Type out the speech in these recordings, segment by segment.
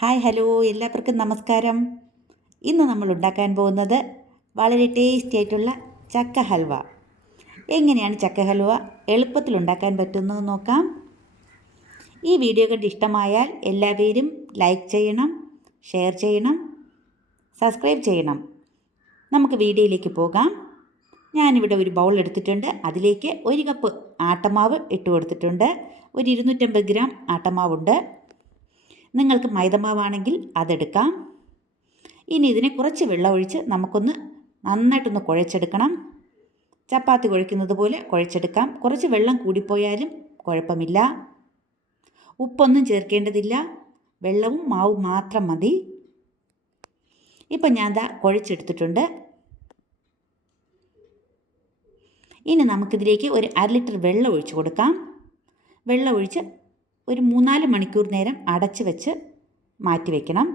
Hi hello എല്ലാവർക്കും നമസ്കാരം. ഇന്ന് നമ്മൾ ഉണ്ടാക്കാൻ പോകുന്നത് വളരെ ടേസ്റ്റി ആയിട്ടുള്ള ചക്ക ഹൽവ. എങ്ങനെയാണ് ചക്ക ഹൽവ എളുപ്പത്തിൽ ഉണ്ടാക്കാൻ പറ്റുന്നത് നോക്കാം. ഈ വീഡിയോ കണ്ട് ഇഷ്ടമായാൽ എല്ലാവരും ലൈക്ക് ചെയ്യണം, ഷെയർ ചെയ്യണം, സബ്സ്ക്രൈബ് ചെയ്യണം. നമുക്ക് വീഡിയോയിലേക്ക് പോകാം. ഞാനിവിടെ ഒരു ബൗൾ എടുത്തിട്ടുണ്ട്. അതിലേക്ക് 1 കപ്പ് ആട്ടമാവ് ഇട്ട് കൊടുത്തിട്ടുണ്ട്. ഒരു 250 ഗ്രാം ആട്ടമാവുണ്ട്. നിങ്ങൾക്ക് മൈദമാവാണെങ്കിൽ അതെടുക്കാം. ഇനി ഇതിനെ കുറച്ച് വെള്ളം ഒഴിച്ച് നമുക്കൊന്ന് നന്നായിട്ടൊന്ന് കുഴച്ചെടുക്കണം. ചപ്പാത്തി കുഴയ്ക്കുന്നത് പോലെ കുഴച്ചെടുക്കാം. കുറച്ച് വെള്ളം കൂടിപ്പോയാലും കുഴപ്പമില്ല. ഉപ്പൊന്നും ചേർക്കേണ്ടതില്ല, വെള്ളവും മാവും മാത്രം മതി. ഇപ്പം ഞാൻ കുഴച്ചെടുത്തിട്ടുണ്ട്. ഇനി നമുക്കിതിലേക്ക് ഒരു 1/2 ലിറ്റർ വെള്ളം ഒഴിച്ച് കൊടുക്കാം. വെള്ളം ഒഴിച്ച് ഒരു 3-4 മണിക്കൂർ നേരം അടച്ച് വെച്ച് മാറ്റി വയ്ക്കണം.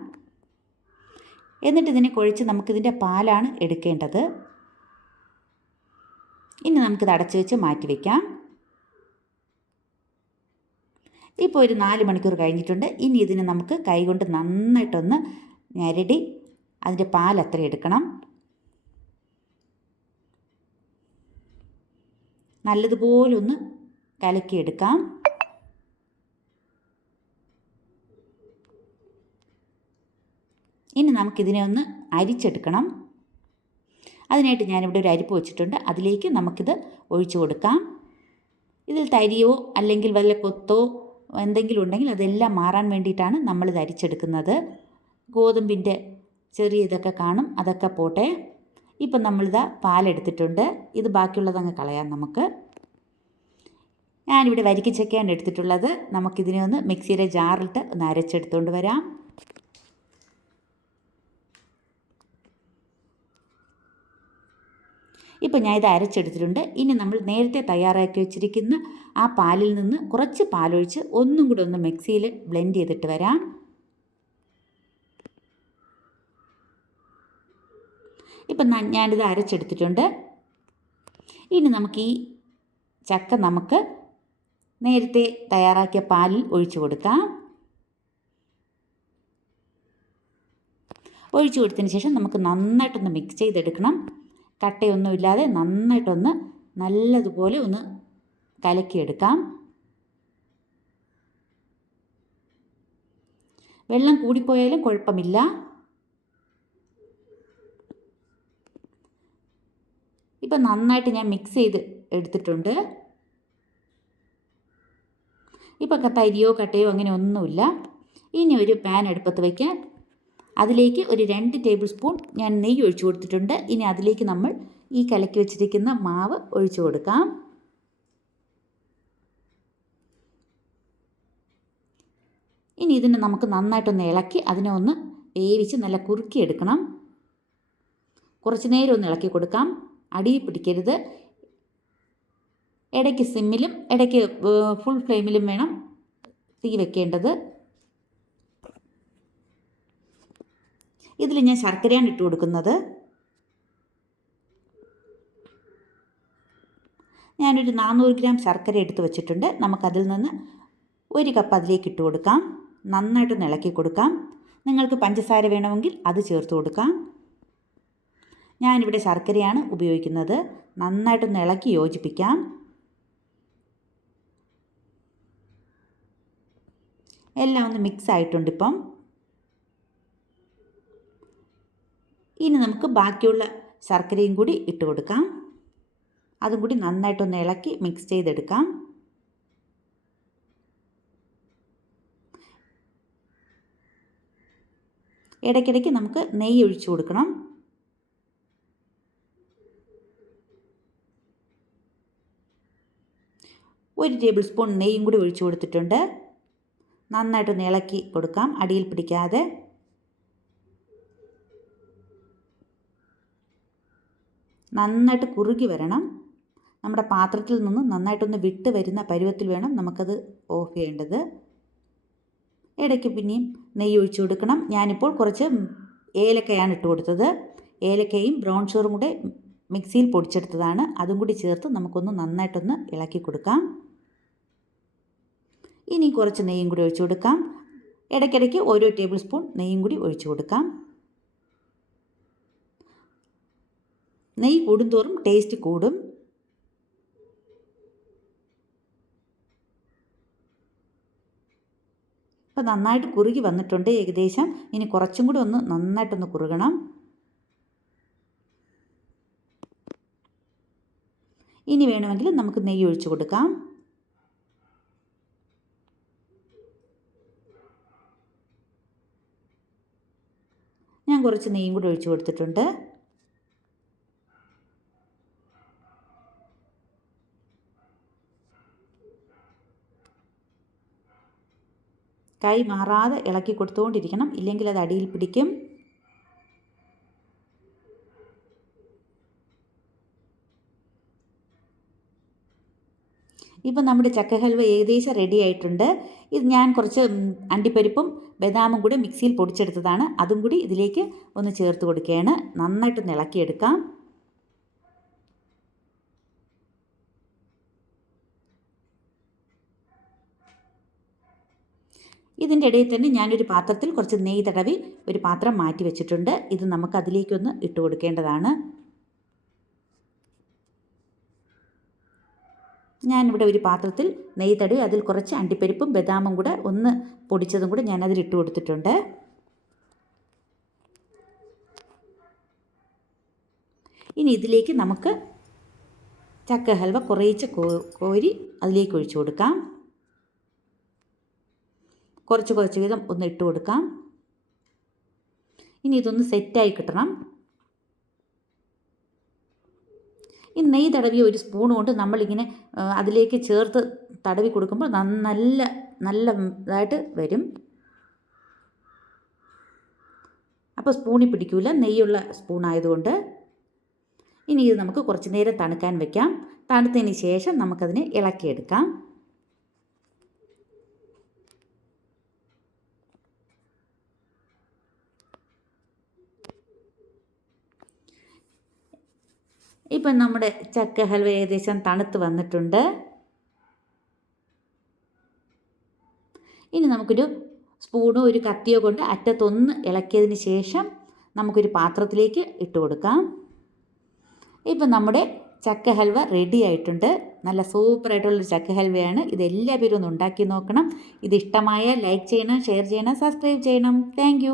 എന്നിട്ട് ഇതിനെ കുഴച്ച് നമുക്കിതിൻ്റെ പാലാണ് എടുക്കേണ്ടത്. ഇനി നമുക്കിത് അടച്ച് വെച്ച് മാറ്റി വയ്ക്കാം. ഇപ്പോൾ ഒരു 4 മണിക്കൂർ കഴിഞ്ഞിട്ടുണ്ട്. ഇനി ഇതിനെ നമുക്ക് കൈകൊണ്ട് നന്നായിട്ടൊന്ന് ഞെരടി അതിൻ്റെ പാൽ അത്ര എടുക്കണം. നല്ലതുപോലെ ഒന്ന് കലക്കിയെടുക്കാം. ഇനി നമുക്കിതിനെ ഒന്ന് അരിച്ചെടുക്കണം. അതിനായിട്ട് ഞാനിവിടെ ഒരു അരിപ്പ് വെച്ചിട്ടുണ്ട്. അതിലേക്ക് നമുക്കിത് ഒഴിച്ചു കൊടുക്കാം. ഇതിൽ തരിയോ അല്ലെങ്കിൽ വല്ല കൊത്തോ എന്തെങ്കിലും ഉണ്ടെങ്കിൽ അതെല്ലാം മാറാൻ വേണ്ടിയിട്ടാണ് നമ്മളിത് അരിച്ചെടുക്കുന്നത്. ഗോതമ്പിൻ്റെ ചെറിയ ഇതൊക്കെ കാണും, അതൊക്കെ പോട്ടെ. ഇപ്പം നമ്മളിതാ പാലെടുത്തിട്ടുണ്ട്. ഇത് ബാക്കിയുള്ളതങ്ങ് കളയാം നമുക്ക്. ഞാനിവിടെ വരിക്കച്ചക്കയാണ് എടുത്തിട്ടുള്ളത്. നമുക്കിതിനെ ഒന്ന് മിക്സിയുടെ ജാറിലിട്ട് ഒന്ന് അരച്ചെടുത്തുകൊണ്ട് വരാം. ഇപ്പോൾ ഞാൻ ഇത് അരച്ചെടുത്തിട്ടുണ്ട്. ഇനി നമ്മൾ നേരത്തെ തയ്യാറാക്കി വെച്ചിരിക്കുന്ന ആ പാലിൽ നിന്ന് കുറച്ച് പാലൊഴിച്ച് ഒന്നും കൂടി ഒന്ന് മിക്സിയിൽ ബ്ലെൻഡ് ചെയ്തിട്ട് വരാം. ഇപ്പം ഞാനിത് അരച്ചെടുത്തിട്ടുണ്ട്. ഇനി നമുക്ക് ഈ ചക്ക നമുക്ക് നേരത്തെ തയ്യാറാക്കിയ പാലിൽ ഒഴിച്ചു കൊടുക്കാം. ഒഴിച്ചു കൊടുത്തതിന് ശേഷം നമുക്ക് നന്നായിട്ടൊന്ന് മിക്സ് ചെയ്തെടുക്കണം. കട്ടയൊന്നുമില്ലാതെ നന്നായിട്ടൊന്ന് നല്ലതുപോലെ ഒന്ന് കലക്കിയെടുക്കാം. വെള്ളം കൂടിപ്പോയാലും കുഴപ്പമില്ല. ഇപ്പം നന്നായിട്ട് ഞാൻ മിക്സ് ചെയ്ത് എടുത്തിട്ടുണ്ട്. ഇപ്പം തരിയോ കട്ടയോ അങ്ങനെ ഒന്നുമില്ല. ഇനി ഒരു പാൻ അടുപ്പത്ത് വയ്ക്കാൻ, അതിലേക്ക് ഒരു 2 ടേബിൾ സ്പൂൺ ഞാൻ നെയ്യ് ഒഴിച്ചു കൊടുത്തിട്ടുണ്ട്. ഇനി അതിലേക്ക് നമ്മൾ ഈ കലക്കി വെച്ചിരിക്കുന്ന മാവ് ഒഴിച്ചു കൊടുക്കാം. ഇനി ഇതിനെ നമുക്ക് നന്നായിട്ടൊന്ന് ഇളക്കി അതിനെ ഒന്ന് വേവിച്ച് നല്ല കുറുക്കിയെടുക്കണം. കുറച്ച് നേരം ഒന്ന് ഇളക്കി കൊടുക്കാം. അടിയിൽ പിടിക്കരുത്. ഇടയ്ക്ക് സിമ്മിലും ഇടയ്ക്ക് ഫുൾ ഫ്ലെയിമിലും വേണം തീ വെക്കേണ്ടത്. ഇതിൽ ഞാൻ ശർക്കരയാണ് ഇട്ട് കൊടുക്കുന്നത്. ഞാനൊരു 400 ഗ്രാം ശർക്കര എടുത്ത് വെച്ചിട്ടുണ്ട്. നമുക്കതിൽ നിന്ന് 1 കപ്പ് അതിലേക്ക് ഇട്ട് കൊടുക്കാം. നന്നായിട്ടൊന്ന് ഇളക്കി കൊടുക്കാം. നിങ്ങൾക്ക് പഞ്ചസാര വേണമെങ്കിൽ അത് ചേർത്ത് കൊടുക്കാം. ഞാനിവിടെ ശർക്കരയാണ് ഉപയോഗിക്കുന്നത്. നന്നായിട്ടൊന്ന് ഇളക്കി യോജിപ്പിക്കാം. എല്ലാം ഒന്ന് മിക്സ് ആയിട്ടുണ്ട് ഇപ്പം. ഇനി നമുക്ക് ബാക്കിയുള്ള ശർക്കരയും കൂടി ഇട്ട് കൊടുക്കാം. അതും കൂടി നന്നായിട്ടൊന്ന് ഇളക്കി മിക്സ് ചെയ്തെടുക്കാം. ഇടയ്ക്കിടയ്ക്ക് നമുക്ക് നെയ്യ് ഒഴിച്ചു കൊടുക്കണം. ഒരു ടേബിൾ സ്പൂൺ നെയ്യും കൂടി ഒഴിച്ചു കൊടുത്തിട്ടുണ്ട്. നന്നായിട്ടൊന്ന് ഇളക്കി കൊടുക്കാം, അടിയിൽ പിടിക്കാതെ. നന്നായിട്ട് കുറുകി വരണം. നമ്മുടെ പാത്രത്തിൽ നിന്ന് നന്നായിട്ടൊന്ന് വിട്ട് വരുന്ന പരുവത്തിൽ വേണം നമുക്കത് ഓഫ് ചെയ്യേണ്ടത്. ഇടയ്ക്ക് പിന്നെയും നെയ്യ് ഒഴിച്ചു കൊടുക്കണം. ഞാനിപ്പോൾ കുറച്ച് ഏലക്കയാണ് ഇട്ട് കൊടുത്തത്. ഏലക്കയും ബ്രൗൺ ഷുഗറും കൂടെ മിക്സിയിൽ പൊടിച്ചെടുത്തതാണ്. അതും കൂടി ചേർത്ത് നമുക്കൊന്ന് നന്നായിട്ടൊന്ന് ഇളക്കി കൊടുക്കാം. ഇനി കുറച്ച് നെയ്യും കൂടി ഒഴിച്ചു കൊടുക്കാം. ഇടയ്ക്കിടയ്ക്ക് ഓരോ ടേബിൾ സ്പൂൺ നെയ്യും കൂടി ഒഴിച്ചു കൊടുക്കാം. നെയ്യ് കൂടുന്തോറും ടേസ്റ്റ് കൂടും. ഇപ്പോൾ നന്നായിട്ട് കുറുകി വന്നിട്ടുണ്ട് ഏകദേശം. ഇനി കുറച്ചും കൂടി നന്നായിട്ടൊന്ന് കുറുകണം. ഇനി വേണമെങ്കിൽ നമുക്ക് നെയ്യ് ഒഴിച്ചു കൊടുക്കാം. ഞാൻ കുറച്ച് നെയ്യും കൂടി ഒഴിച്ചു കൊടുത്തിട്ടുണ്ട്. കൈ മാറാതെ ഇളക്കി കൊടുത്തുകൊണ്ടിരിക്കണം, ഇല്ലെങ്കിൽ അത് അടിയിൽ പിടിക്കും. ഇപ്പം നമ്മുടെ ചക്ക ഹൽവ ഏകദേശം റെഡി ആയിട്ടുണ്ട്. ഇത് ഞാൻ കുറച്ച് അണ്ടിപ്പരിപ്പും ബദാമും കൂടി മിക്സിയിൽ പൊടിച്ചെടുത്തതാണ്. അതും കൂടി ഇതിലേക്ക് ഒന്ന് ചേർത്ത് കൊടുക്കുകയാണ്. നന്നായിട്ടൊന്ന് ഇളക്കിയെടുക്കാം. ഇതിൻ്റെ ഇടയിൽ തന്നെ ഞാനൊരു പാത്രത്തിൽ കുറച്ച് നെയ്യ് തടവി ഒരു പാത്രം മാറ്റി വെച്ചിട്ടുണ്ട്. ഇത് നമുക്ക് അതിലേക്കൊന്ന് ഇട്ട് കൊടുക്കേണ്ടതാണ്. ഞാനിവിടെ ഒരു പാത്രത്തിൽ നെയ്യ് തടവി അതിൽ കുറച്ച് അണ്ടിപ്പരിപ്പും ബദാമും കൂടെ ഒന്ന് പൊടിച്ചതും കൂടെ ഞാനതിൽ ഇട്ട് കൊടുത്തിട്ടുണ്ട്. ഇനി ഇതിലേക്ക് നമുക്ക് ചക്ക ഹൽവ കുറേശ്ശെ കോരി അതിലേക്ക് ഒഴിച്ചു കൊടുക്കാം. കുറച്ച് വീതം ഒന്ന് ഇട്ട് കൊടുക്കാം. ഇനി ഇതൊന്ന് സെറ്റായി കിട്ടണം. ഈ നെയ്യ് തടവിയ ഒരു സ്പൂൺ കൊണ്ട് നമ്മളിങ്ങനെ അതിലേക്ക് ചേർത്ത് തടവി കൊടുക്കുമ്പോൾ നല്ലതായിട്ട് വരും. അപ്പോൾ സ്പൂണിൽ പിടിക്കില്ല, നെയ്യുള്ള സ്പൂൺ ആയതുകൊണ്ട്. ഇനി ഇത് നമുക്ക് കുറച്ച് നേരം തണുക്കാൻ വയ്ക്കാം. തണുത്തതിന് ശേഷം നമുക്കതിനെ ഇളക്കിയെടുക്കാം. ഇപ്പം നമ്മുടെ ചക്ക ഹൽവ ഏകദേശം തണുത്ത് വന്നിട്ടുണ്ട്. ഇനി നമുക്കൊരു സ്പൂണോ ഒരു കത്തിയോ കൊണ്ട് അറ്റത്തൊന്ന് ഇളക്കിയതിന് ശേഷം നമുക്കൊരു പാത്രത്തിലേക്ക് ഇട്ട് കൊടുക്കാം. ഇപ്പം നമ്മുടെ ചക്ക ഹൽവ റെഡി ആയിട്ടുണ്ട്. നല്ല സൂപ്പറായിട്ടുള്ളൊരു ചക്ക ഹൽവയാണ്. ഇതെല്ലാവരും ഒന്ന് ഉണ്ടാക്കി നോക്കണം. ഇത് ഇഷ്ടമായാൽ ലൈക്ക് ചെയ്യണം, ഷെയർ ചെയ്യണം, സബ്സ്ക്രൈബ് ചെയ്യണം. താങ്ക്